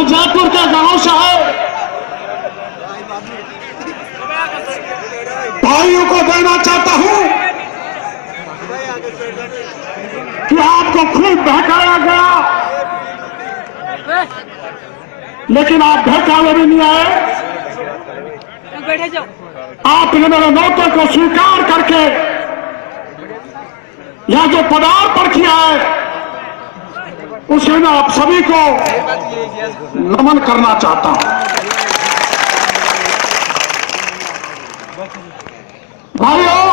और जयपुर के गांव से है, भाइयों को देना चाहता हूं कि आपको खूब बहकाया गया, लेकिन आप बहकावे भी नहीं आए। आपने मेरे नौकर को स्वीकार करके यह जो पदार्पण किया है, उसे मैं आप सभी को नमन करना चाहता हूं। भाइयों,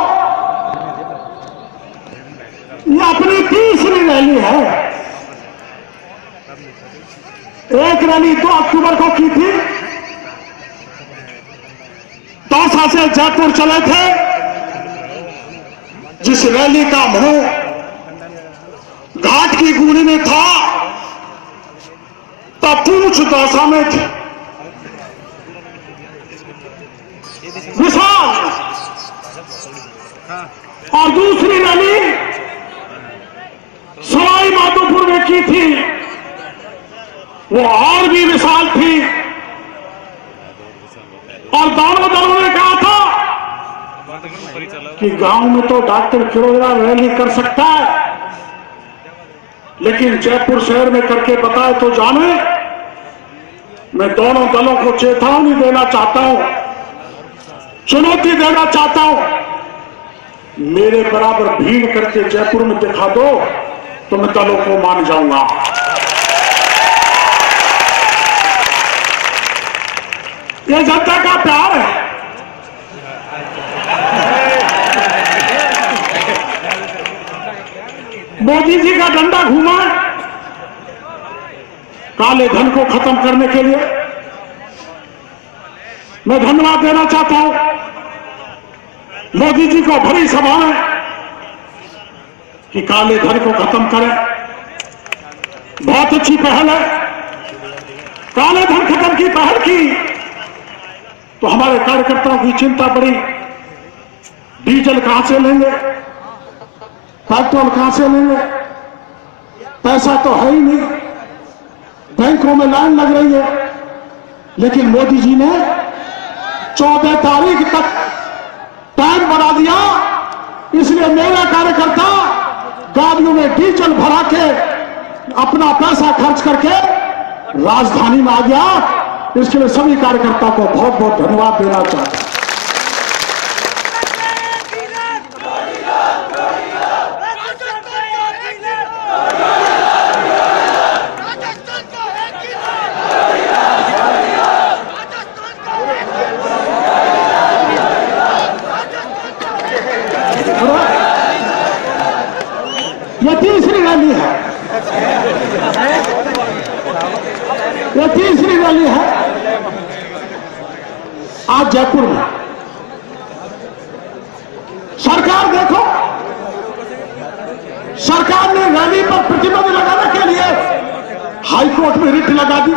ये अपनी तीसरी रैली है। एक रैली 2 अक्टूबर को की थी, दौसा से जयपुर चले थे, जिस रैली का मुंह घाट की गुड़ी में था, तब पूछ दौसा में थी। विशाल। और दूसरी रैली सवाई माधोपुर में की थी, वो और भी विशाल थी। और दोनों दलों ने कहा था कि गांव में तो डॉक्टर किरोड़ा रैली कर सकता है, लेकिन जयपुर शहर में करके बताए तो जाने। मैं दोनों दलों को चेतावनी देना चाहता हूं, चुनौती देना चाहता हूं। मेरे बराबर भीड़ करके जयपुर में दिखा दो तो मैं दलों को मान जाऊंगा। ये जनता का प्यार है। मोदी जी का डंडा घूमा काले धन को खत्म करने के लिए। मैं धन्यवाद देना चाहता हूं मोदी जी को भरी सभा में कि काले धन को खत्म करें। बहुत अच्छी पहल है। काले धन खत्म की पहल की तो हमारे कार्यकर्ताओं की चिंता पड़ी, डीजल कहां से लेंगे, पेट्रोल कहां से लेंगे, पैसा तो है ही नहीं, बैंकों में लाइन लग रही है। लेकिन मोदी जी ने 14 तारीख तक टाइम बढ़ा दिया, इसलिए मेरा कार्यकर्ता गाड़ियों में डीजल भरा के अपना पैसा खर्च करके राजधानी में आ गया। इसके लिए सभी कार्यकर्ताओं को बहुत बहुत धन्यवाद देना चाहता हूं। ये तीसरी रैली है, ये तीसरी रैली है आज जयपुर में। सरकार देखो, सरकार ने रैली पर प्रतिबंध लगाने के लिए हाईकोर्ट में रिट लगा दी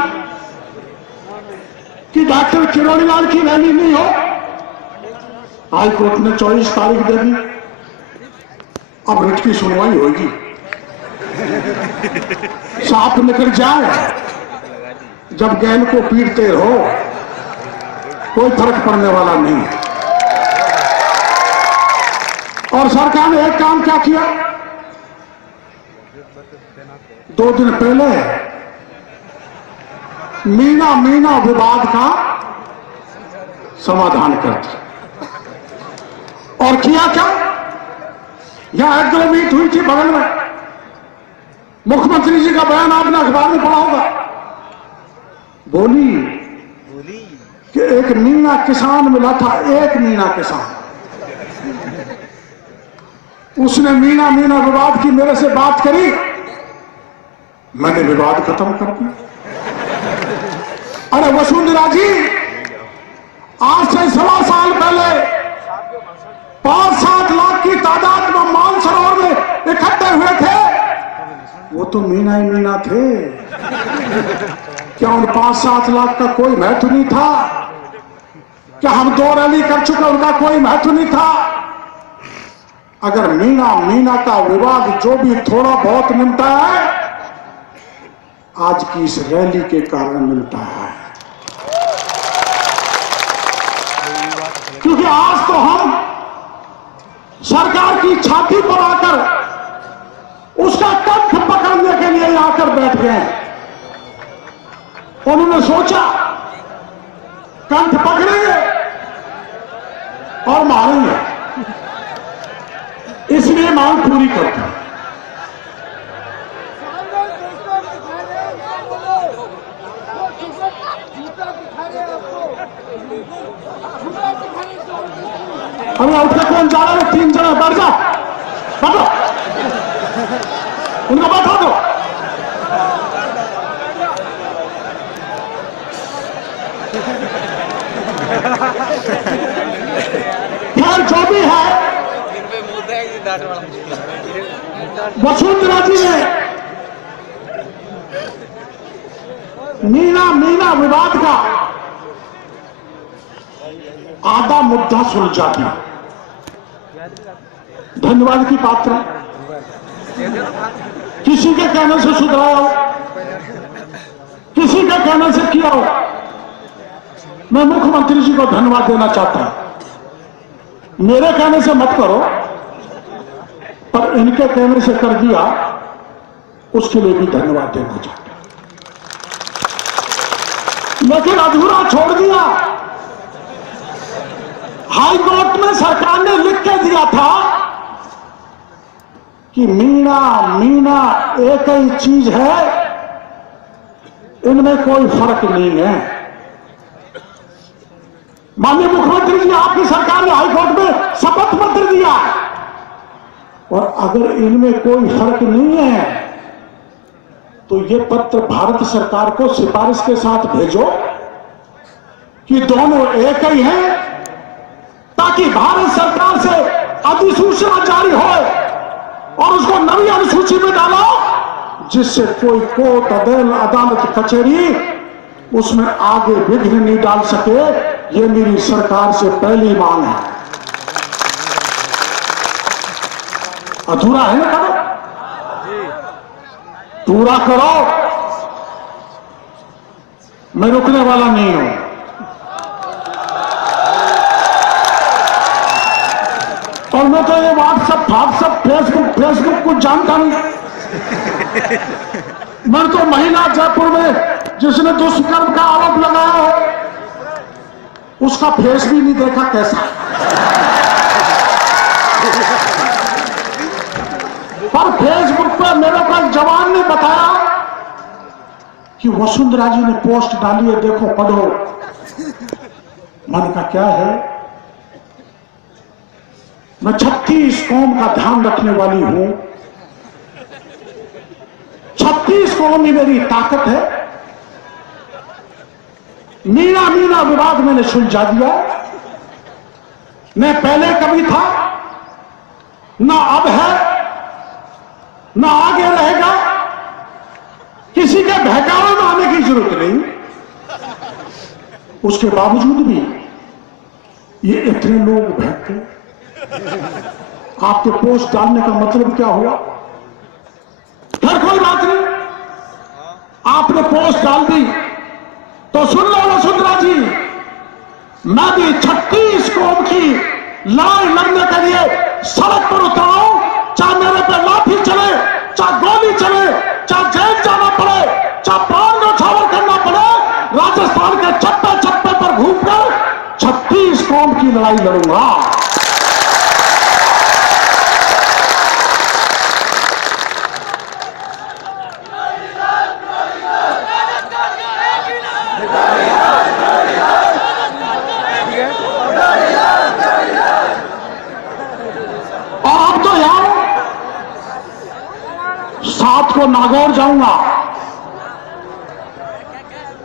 कि डॉक्टर किरोड़ीलाल की रैली नहीं हो। हाईकोर्ट ने 24 तारीख दे दी। अब रिट की सुनवाई होगी, साफ निकल जाए। जब गैन को पीटते रहो कोई फर्क पड़ने वाला नहीं। और सरकार ने एक काम क्या किया, 2 दिन पहले मीना विवाद का समाधान कर दिया। और किया क्या, यहां एक मीट हुई थी बगल में, मुख्यमंत्री जी का बयान आपने अखबार में पढ़ा होगा। बोली कि एक मीना किसान मिला था, एक मीना किसान, उसने मीना विवाद की मेरे से बात करी, मैंने विवाद खत्म कर दिया। अरे वसुंधरा जी, आज से 1.25 साल पहले 5-7 लाख की तादाद में मानसरोवर में इकट्ठे हुए थे, वो तो मीना ही मीना थे। क्या उन 5-7 लाख का कोई महत्व नहीं था? क्या हम 2 रैली कर चुके, उनका कोई महत्व नहीं था? अगर मीना का विवाद जो भी थोड़ा बहुत मिलता है, आज की इस रैली के कारण मिलता है। क्योंकि आज तो हम सरकार की छाती पर आकर उसका कंठ पकड़ने के लिए आकर बैठ गए। उन्होंने सोचा कंठ पकड़ेंगे और मारेंगे, इसलिए मांग पूरी करते हैं। हमें उठ के कौन जा रहा है? 3 जने बैठ जाओ, बैठो, उनको बैठा दो। खैर जो भी है, वसुंधरा जी ने मीना विवाद का आधा मुद्दा सुलझा दिया। धन्यवाद की पात्र किसी के कहने से सुधराया हो, किसी के कहने से किया हो। मैं मुख्यमंत्री जी को धन्यवाद देना चाहता हूं। मेरे कहने से मत करो, पर इनके कहने से कर दिया, उसके लिए भी धन्यवाद देना चाहता हूं। लेकिन अधूरा छोड़ दिया। हाई कोर्ट में सरकार ने लिख के दिया था कि मीना एक ही चीज है, इनमें कोई फर्क नहीं है। माननीय मुख्यमंत्री जी, आपकी सरकार ने हाई कोर्ट में शपथ पत्र दिया, और अगर इनमें कोई फर्क नहीं है तो ये पत्र भारत सरकार को सिफारिश के साथ भेजो कि दोनों एक ही हैं, ताकि भारत सरकार से अधिसूचना जारी हो और उसको नवी अनुसूची में डालो, जिससे कोई कोर्ट अदालत कचहरी उसमें आगे विघ्न नहीं डाल सके। ये मेरी सरकार से पहली मांग है। अधूरा है ना? करो, पूरा करो। मैं रुकने वाला नहीं हूं। और मैं तो ये व्हाट्सएप फेसबुक कुछ जानता नहीं। मैं तो महिला जयपुर में जिसने दुष्कर्म का आरोप लगाया है, उसका फेस भी नहीं देखा कैसा। पर फेसबुक पर मेरे को एक जवान ने बताया कि वसुंधरा जी ने पोस्ट डाली है, देखो पढ़ो। मन का क्या है? मैं 36 कौम का ध्यान रखने वाली हूं। 36 कौम ही मेरी ताकत है। मीना विवाद मैंने सुलझा दिया। न पहले कभी था, न अब है, न आगे रहेगा। किसी के बहकावे में आने की जरूरत नहीं। उसके बावजूद भी ये इतने लोग बहकते। आपके पोस्ट डालने का मतलब क्या हुआ? फिर कोई बात नहीं, आपने पोस्ट डाल दी तो सुन लो वसुंधरा जी, मैं भी 36 कौम की लड़ाई लड़ने के लिए सड़क पर उतरा हूं। चाहे मेरे पे लाठी चले, चाहे गोली चले, चाहे जेल जाना पड़े, चाहे प्राण न्यौछावर करना पड़े, राजस्थान के चप्पे चप्पे पर घूमकर 36 कौम की लड़ाई लड़ूंगा। को नागौर जाऊंगा।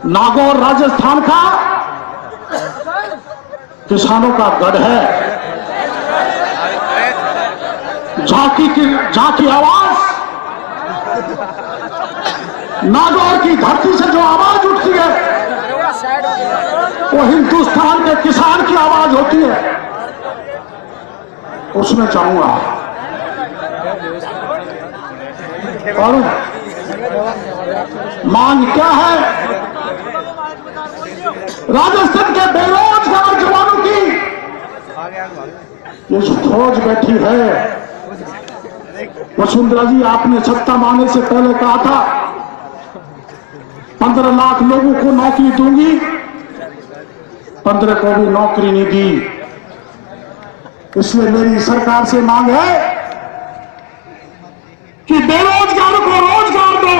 नागौर राजस्थान का किसानों का गढ़ है। झांकी आवाज, नागौर की धरती से जो आवाज उठती है वो हिंदुस्तान के किसान की आवाज होती है। उसमें जाऊंगा और मांग क्या है? राजस्थान के बेरोजगार जवानों की ये जो फौज बैठी है, वसुंधरा जी, आपने सत्ता मांगने से पहले कहा था 15 लाख लोगों को नौकरी दूंगी, 15 को भी नौकरी नहीं दी। इसलिए मेरी सरकार से मांग है कि बेरोजगारों को रोजगार दो,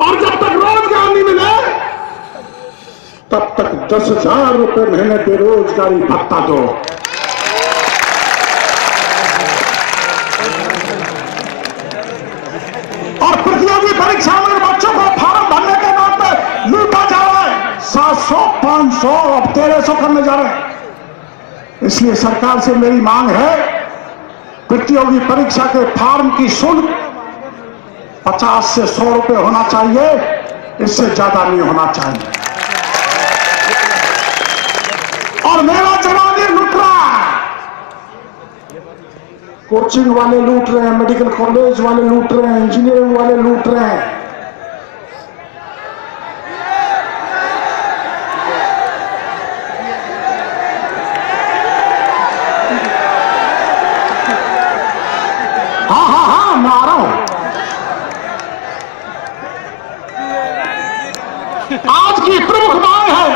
और जब तक रोजगार नहीं मिले तब तक 10,000 रुपए महीने बेरोजगारी भत्ता दो। और प्रतियोगी परीक्षा में बच्चों को फॉर्म भरने के नाम पर लूटा जा रहा है। 700, 500, अब 1300 करने जा रहे हैं। इसलिए सरकार से मेरी मांग है, प्रतियोगी परीक्षा के फॉर्म की शुल्क 50 से 100 रुपए होना चाहिए, इससे ज्यादा नहीं होना चाहिए। और मेरा जवान ये लूट रहा है, कोचिंग वाले लूट रहे हैं, मेडिकल कॉलेज वाले लूट रहे हैं, इंजीनियरिंग वाले लूट रहे हैं। हाँ, मैं आ रहा हूं। आज की प्रमुख मांग है,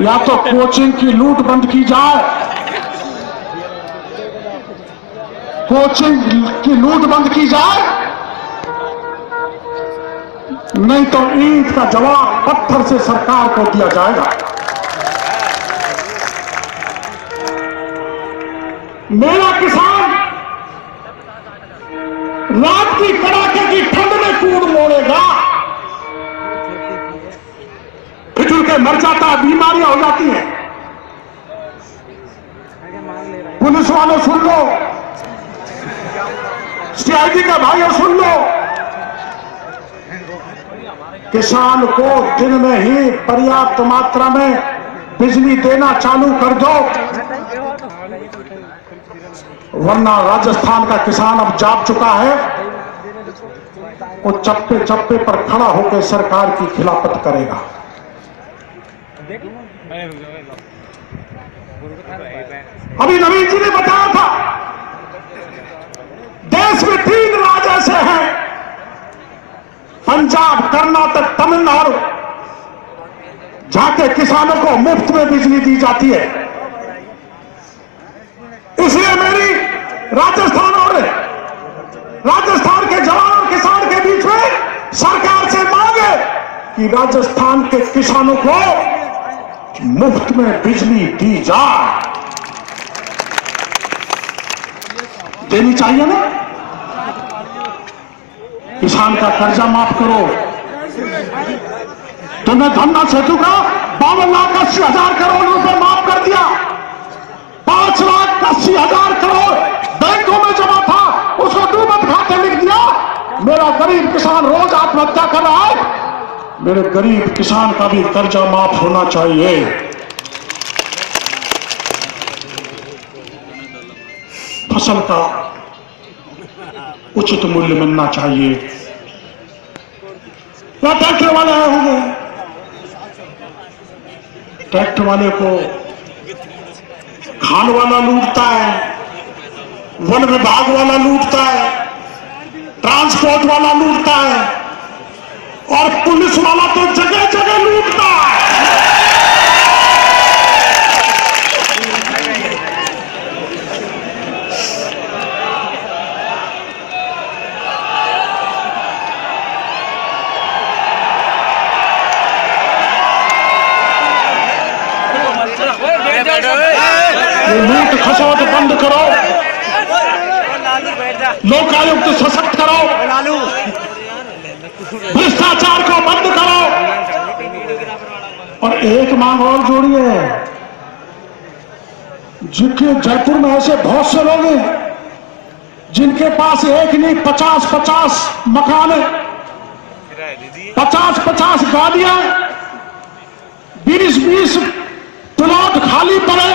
या तो कोचिंग की लूट बंद की जाए, कोचिंग की लूट बंद की जाए, नहीं तो ईंट का जवाब पत्थर से सरकार को दिया जाएगा। मेरा किसान रात की कड़ाके की ठंड में कूद मोड़ेगा, फिर के मर जाता है, बीमारियां हो जाती हैं। पुलिस वालों सुन लो, सीआईडी का भाइयों सुन लो, किसान को दिन में ही पर्याप्त मात्रा में बिजली देना चालू कर दो, वरना राजस्थान का किसान अब जाग चुका है, वो चप्पे चप्पे पर खड़ा होकर सरकार की खिलाफत करेगा। अभी नवीन जी ने बताया था, देश में 3 राज्य ऐसे हैं, पंजाब, कर्नाटक, तमिलनाडु, जहां के किसानों को मुफ्त में बिजली दी जाती है। इसलिए मेरी राजस्थान के जवान और किसान के बीच में सरकार से मांग है कि राजस्थान के किसानों को मुफ्त में बिजली दी जाए। देनी चाहिए ना। किसान का कर्जा माफ करो। तुमने धन्ना सेतु का 52,80,000 करोड़ रुपए माफ कर दिया। 5,80,000 करोड़ बैंकों में जमा था, उसको डूबत खाते लिख दिया। मेरा गरीब किसान रोज आत्महत्या कर रहा है, मेरे गरीब किसान का भी कर्जा माफ होना चाहिए। फसल का उचित मूल्य मिलना चाहिए। या ट्रैक्टर वाले आए होंगे, ट्रैक्टर वाले को खान वाला लूटता है, वन विभाग वाला लूटता है, ट्रांसपोर्ट वाला लूटता है, और पुलिस वाला तो जगह जगह लूटता है। लूट खसोट बंद करो, लोकायुक्त सशक्त करो, भ्रष्टाचार को बंद करो। और एक मांग और जोड़िए, जिनके जयपुर में ऐसे बहुत से लोग हैं जिनके पास एक नहीं 50-50 मकान है, 50-50 गाड़ियां, 20-20 प्लॉट खाली पड़े,